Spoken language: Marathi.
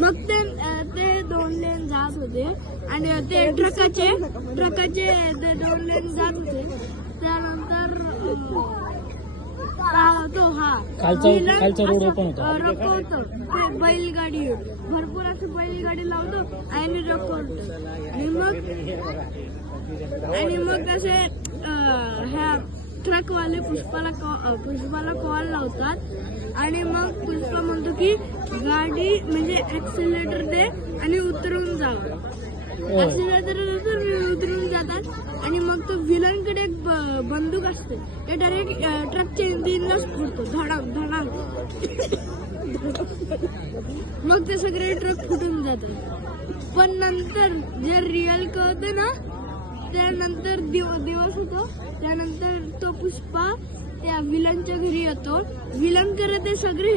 मग ते 2 लेन जात होते आणि ते ट्रकाचे ते 2 लेन जात होते. त्यानंतर तो खालचा रोड ओपन होता. रखवतो ते बैलगाडी, भरपूर अशी बैलगाडी लावतो आणि रखवतो. आणि मग असे ह्या ट्रकवाले पुष्पाला कॉल लावतात आणि मग पुष्पा म्हणतो की गाडी म्हणजे ऍक्सिलेटर दे आणि उतरून जावं. ऍक्सिलेटर उतरून जातात आणि मग तो विलनकडे एक बंदूक असते, ते डायरेक्ट ट्रकच्या इंजिनलाच फुटतो, धडाक धडाक. मग ते सगळे ट्रक फुटून जातात. पण नंतर जे रिअल कळतं ना, त्यानंतर दिवस होतो. त्यानंतर तो पुष्पा त्या विलनच्या घरी येतो. विलन करत ते सगळे